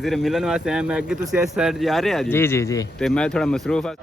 सिरे मिलन वास्ते आए। मैं अगे तुसी इस साइड जा रहे हैं जी जी जी ते मैं थोड़ा मसरूफ हां।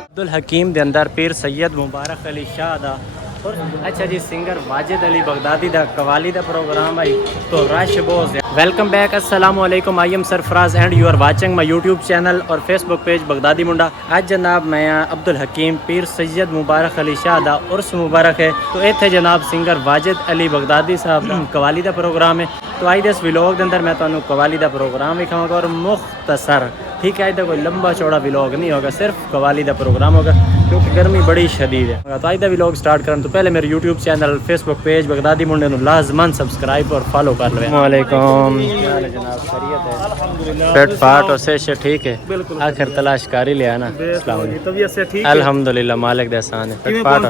अब्दुल हकीम दे अंदर पीर सैयद मुबारक अली शाह दा अच्छा जी सिंगर वाजिद अली बगदादी दा कवाली दा प्रोग्राम आई तो रश बहुत है। वेलकम बैक, अस्सलाम वालेकुम। I am Sarfaraz and you are watching my YouTube channel और फेसबुक पेज बगदादी मुंडा। आज जनाब मैं अब्दुल हकीम पीर सैयद मुबारक अली शाह दा उर्स मुबारक है तो इत्थे जनाब सिंगर वाजिद अली बगदादी साहब दा कवाली दा प्रोग्राम है। तो आज इस व्लॉग के अंदर मैं तुहानू कवाली दा प्रोग्राम दिखाऊंगा और मुख्तसर, ठीक है, कोई लंबा चौड़ा व्लॉग नहीं होगा, सिर्फ कवाली दा प्रोग्राम होगा क्योंकि गर्मी बड़ी शदीद है। तो आज दा व्लॉग स्टार्ट करने तो पहले मेरे YouTube channel Facebook page Baghdadi Munde नू लाजमन सब्सक्राइब और फॉलो कर लो। वालेकुम जनाब, खैरियत है? अल्हम्दुलिल्लाह। पेट फाट और से ठीक है? बिल्कुल। आखिर तलाश कर ही लिया ना। तबीयत से ठीक है अल्हम्दुलिल्लाह, मालिक दा एहसान है। पेट फाट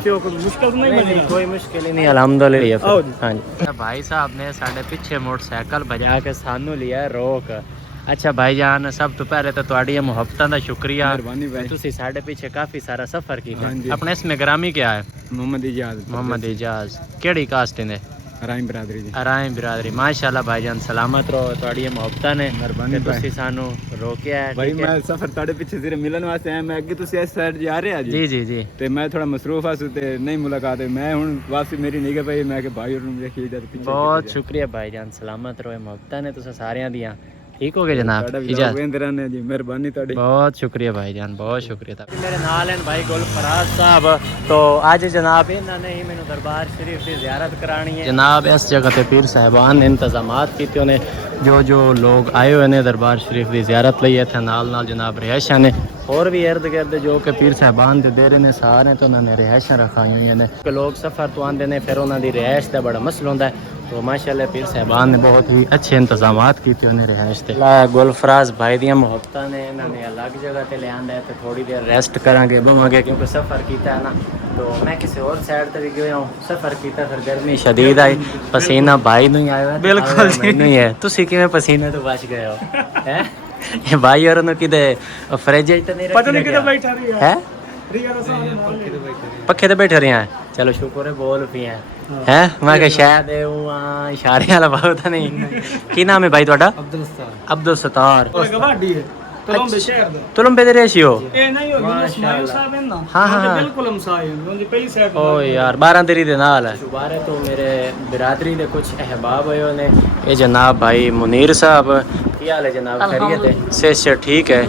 मुश्किल नहीं, कोई मुश्किल नहीं अल्हम्दुलिल्लाह। हां जी, भाई साहब ने साडे पीछे मोटरसाइकिल बजा के सानू लिया रोक। अच्छा भाईजान, सब तो पहले तो तुहाडी मुहब्बतां दा शुक्रिया, मेहरबानी भाई। तुसी साडे पीछे काफी सारा सफर कीता। अपने इसमें ग्रामी क्या है? मोहम्मद इजाज। मोहम्मद इजाज केड़ी कास्ट ने? अराइम बिरादरी जी। अराइम बिरादरी, माशाल्लाह भाईजान, सलामत रहो। तुहाडी मुहब्बतां ने मेहरबानी तुसी सानू रोकिया है। भाई मैं सफर तुहाडे पीछे सिर्फ मिलन वास्ते आया। मैं अगे तुसी इस साइड जा रहे हैं जी जी जी ते मैं थोड़ा मसरूफ हां ते नहीं मुलाकात है। मैं हुन वापसी मेरी निगाह पई, मैं के भाई और देखी इधर पीछे। बहुत शुक्रिया भाईजान, सलामत रहो। मुहब्बतां ने तुसा सारियां दियां। ठीक हो गए जनाब, इजाजत जी, मेहरबानी तुहाडी। बहुत शुक्रिया भाईजान, बहुत शुक्रिया। मेरे नाल हैं भाई गुलफराज साहब। तो आज जनाब इन्होंने ही मैंने दरबार शरीफ की ज़ियारत करानी है। जनाब इस जगह पे पीर साहिबान ने इंतजामात किए ने, जो लोग आए हुए ने दरबार शरीफ की ज़ियारत लई इत्थे नाल नाल जनाब रिहायशां ने और भी इर्द गिर्द जो कि पीर साहिबान दे डेरे ने सारे तो उन्होंने रिहायशां रखाई हुई ने। लोग सफ़र तो आते हैं फिर उन्होंने रिहायश का बड़ा मसला होता है। तो माशाल्लाह पीर साहिबान ने बहुत ही अच्छे इंतजामात किए उन्हें रिहायश से। गुलफराज भाई दियां मुहब्बतां ने इन्होंने अलग जगह पर ले आंदा है तो थोड़ी देर रेस्ट करांगे बवांगे क्योंकि सफ़र किया है ना। तो मैं किसी और साइड पर भी गया हूँ, सफ़र किया, फिर गर्मी शदीद आई, पसीना भाई नहीं आया। बिल्कुल नहीं है। तुसी किवें पसीने तो बच गए हो हैं? ये भाई और किते फ्रिज तो नहीं पता नहीं किते बैठा रही है पक्खे ते बैठे रहे हैं। चलो शुक्र है बोल भी हैं मैं क्या शायद इशारे वाला बहुत नहीं। की नाम है भाई ਤੁਹਾਡਾ? अब्दुल सत्तार। तुलंबे दे रेशी हो? हाँ हाँ बिल्कुल ओ यार 12 दरी दे नाल है। बारे तो मेरे बिरादरी दे कुछ अहबाब होए ने। ये जनाब भाई मुनीर साहब, की हाल है जनाब? खैरियत है? से ठीक है।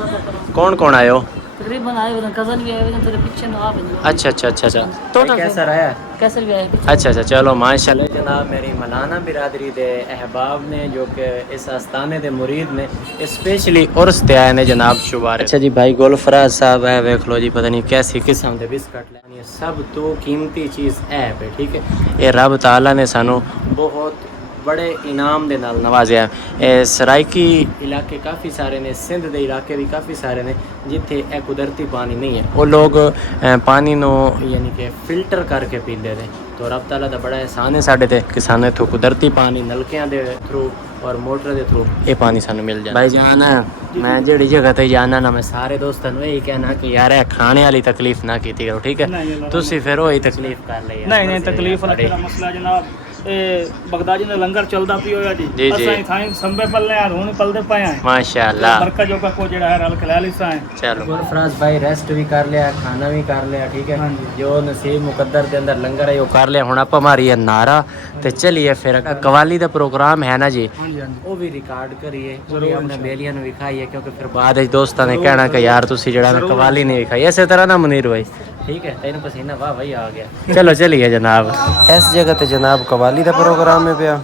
कौन कौन आए हो? तकरीबन आए हुए कज़न भी आए हुए तेरे पीछे ना आप। अच्छा अच्छा अच्छा अच्छा टोटल कैसा रहा? कैसे भी आए? अच्छा अच्छा चलो माशाल्लाह। जनाब मेरी मलाना बिरादरी दे अहबाब ने जो कि इस आस्थाने दे मुरीद ने स्पेशली उर्स ते आए ने जनाब शुबार। अच्छा जी भाई गुलफराज साहब है, देख लो जी, पता नहीं कैसी किस्म दे बिस्कट ले सब तो कीमती चीज़ है पे, ठीक है। ये रब ताला ने सानू बहुत बड़े इनाम दे नाल नवाजिया है। सराइकी इलाके काफ़ी सारे ने, सिंध दे इलाके भी काफ़ी सारे ने जिथे ए कुदरती पानी नहीं है। वो लोग पानी नो यानी कि फिल्टर करके पीते थे। तो रब ताला दा बड़ा एहसान है साढ़े ते कि सानू इत्थों कुदरती पानी नलकियां दे थ्रू और मोटर दे थ्रू ये पानी सानू मिल जाए। भाई जान मैं जेड़ी जगह ते जाना ना, मैं सारे दोस्तों को यही कहना कि यार खाने वाली तकलीफ ना की करो, ठीक है? तुसी फिर वही तकलीफ कर ली। नहीं तकलीफ वाला मसला जनाब बगदादी में लंगर चलदा पियो या जी जी असाई थाई संबे पल्ले यार हुन पलदे पाए हैं माशाल्लाह। बरका जो का को जेड़ा है रल खला लिसा है। चलो गुलफराज भाई रेस्ट भी कर लिया, खाना भी कर लिया, ठीक है? जो नसीब मुकद्दर के अंदर लंगर है वो कर लिया। हुन आपा मारी है नारा ते चलिए फिर कवाली दा प्रोग्राम है ना जी, वो भी रिकॉर्ड करिए, वो भी अपने बेलियां नु दिखाइए क्योंकि फिर बाद में दोस्तां ने कहना कि यार तुसी जेड़ा ना कवाली नहीं दिखाई। इसी तरह ना मुनीर भाई, ठीक है? तेन पसीना वाह भाई आ गया। चलो चलिए जनाब इस जगह ते जनाब कवाली दा प्रोग्राम है पिया।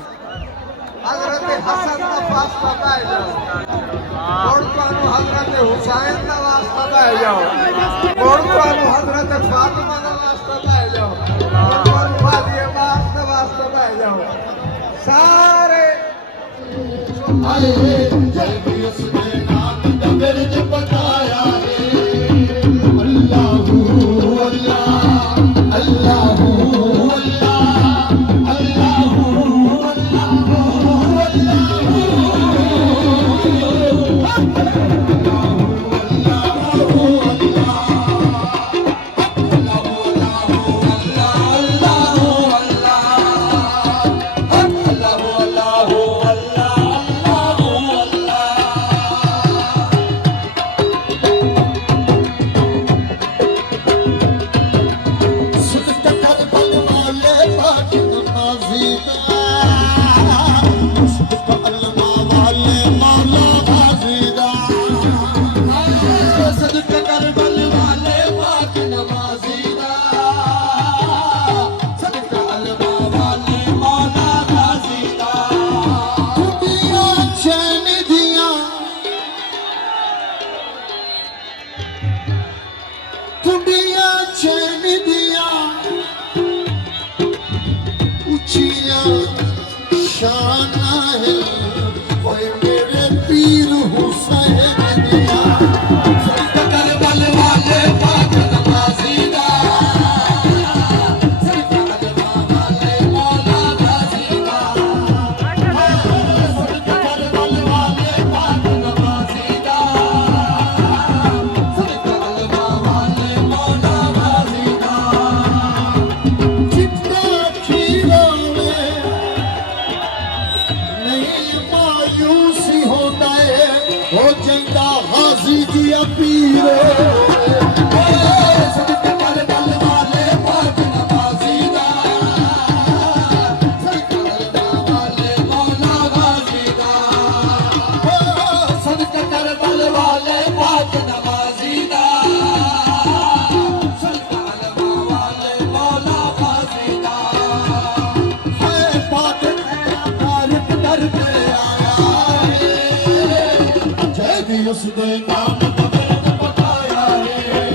उसके नाम का दर्द पकाया है,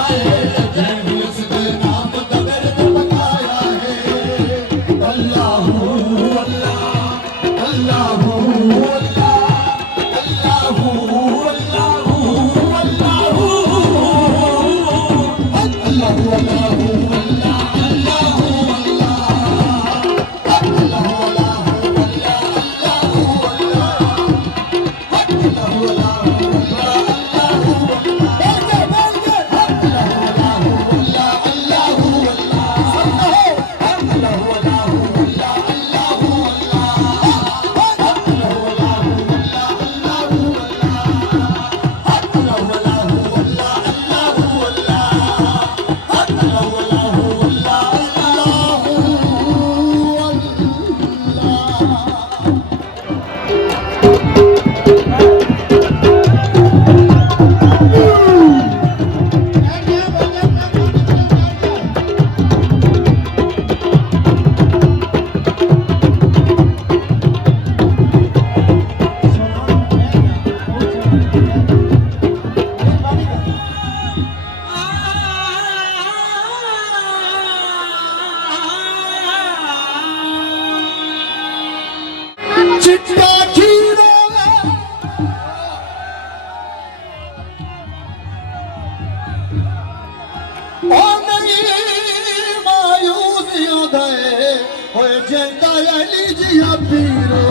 आए जैन उसके नाम का दर्द पकाया है। अल्लाहू अल्लाह, अल्लाहू अल्लाह, अल्लाहू अल्लाहू अल्लाहू, अल्लाहू अल्लाहू चिट्टा खीरा ओ नहीं मायूस यादे होए जेंदा अली जिया पीरो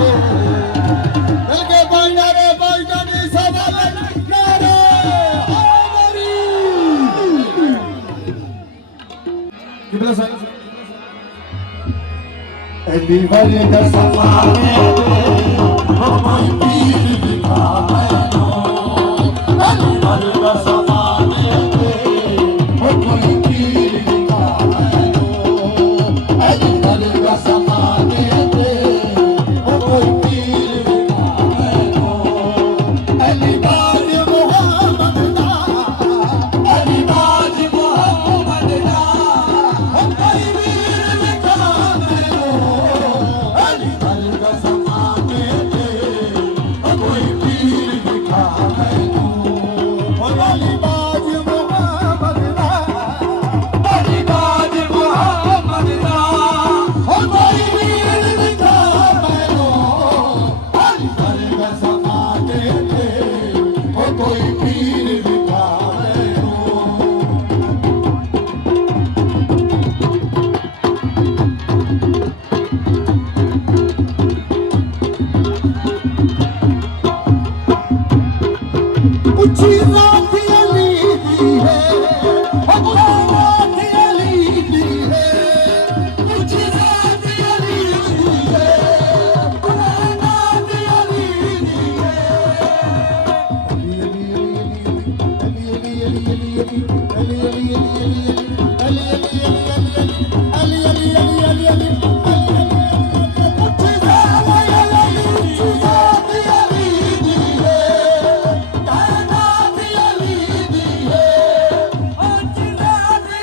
लगे बंडरे बंडनी सवाल करे हमारी किबला साहब अली वाले दा समाने हमारी पीर दिखा मैनो, अली वाले दा समाने हमारी पीर दिखा मैनो, अली वाले दा समाने हमारी पीर दिखा मैनो। अली बाज मोहम्मद दा, अली बाज मोहम्मद दा हमारी पीर दिखा मैनो, अली वाले दा समाने कोई पीर दिखा मैनो। अली बाज मोहम्मद दा, अली बाज मोहम्मद दा कोई पीर दिखा मैनो, अली वाले दा समाने कोई पीर दिखा मैनो। ऊंची रात अली दी है, रात अली दी है, ऊंची रात अली दी है, रात अली दी है। अली अली अली अली अली अली अली अली अली अली अली अली अली अली अली ऊंची रात अली ऊंची रात अली दी है, कोई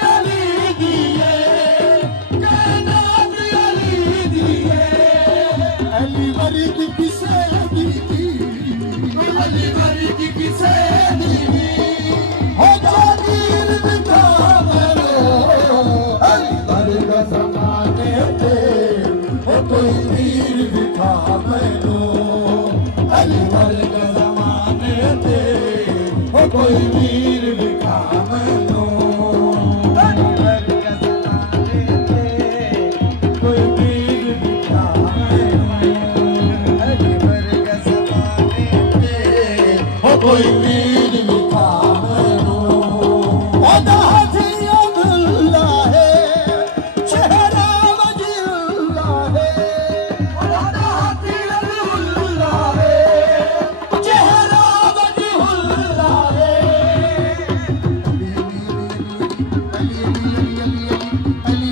पीर दिखा मैनो, अली वाले का ज़माने थे कोई पीर दिखा मैनो, अली वाले का ज़माने थे कोई पीर दिखा मैनो, अली वाले का ज़माने थे कोई पीर दिखा मैनो। अदा हसी अब्दुल्ला है, चेहरा वजीउल्ला है, अदा हसी अब्दुल्ला है, चेहरा वजीउल्ला है। अली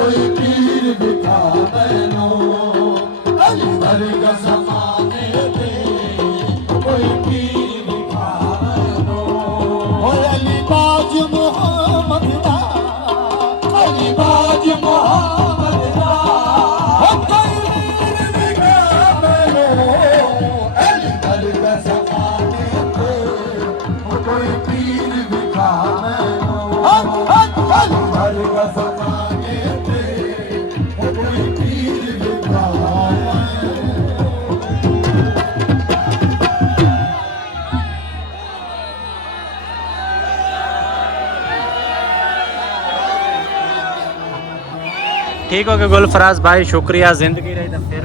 कोई पीर दिखा मैनो अली वर्गा ज़माने पे कोई पीर दिखा मैनो ओ अली बाज मोहम्मद दा अली बाज मोहम्मद दा ओ कोई पीर दिखा मैनो अली वर्गा ज़माने पे कोई पीर दिखा मैनो अली वर्गा ज़माने कोई पीर दिखा ठीक हो गया गुलफराज भाई, शुक्रिया। जिंदगी रही तो फिर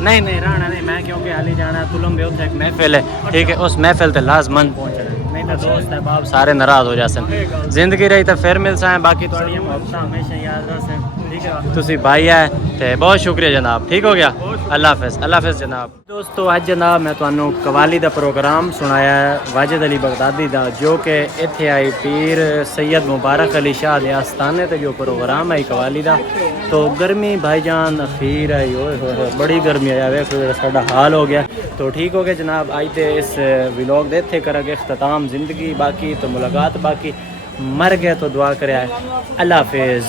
नहीं नहीं रहना नहीं मैं, क्योंकि हाली जाना तुलम भी उत्थे एक महफिल है, ठीक है, उस महफिल ते लाजमन पहुंचना, नहीं तो दोस्त है बाप सारे नाराज हो जासन। जिंदगी रही तो फिर मिल साएं, बाकी थोड़ी मोहब्बत हमेशा याद रखें, ठीक है। तुसी भाई है ते बहुत शुक्रिया जनाब, ठीक हो गया। अल्लाह हाफिज़, अल्लाह हाफिज़ जनाब। दोस्तों अज जनाब मैं तुहानू कवाली दा प्रोग्राम सुनाया वाजिद अली बगदादी दा, जो कि इत्थे आई पीर सैयद मुबारक अली शाह दे आस्थाने ते जो प्रोग्राम है कवाली दा। तो गर्मी भाईजान अखीर आई, ओए बड़ी गर्मी आया वे, साडा हाल हो गया। तो ठीक हो गया जनाब, आज ते इस व्लॉग दे इत्थे करांगे इख्तिताम। जिंदगी बाकी तो मुलाकात बाकी, मर गया तो दुआ करे। अल्लाह हाफिज़।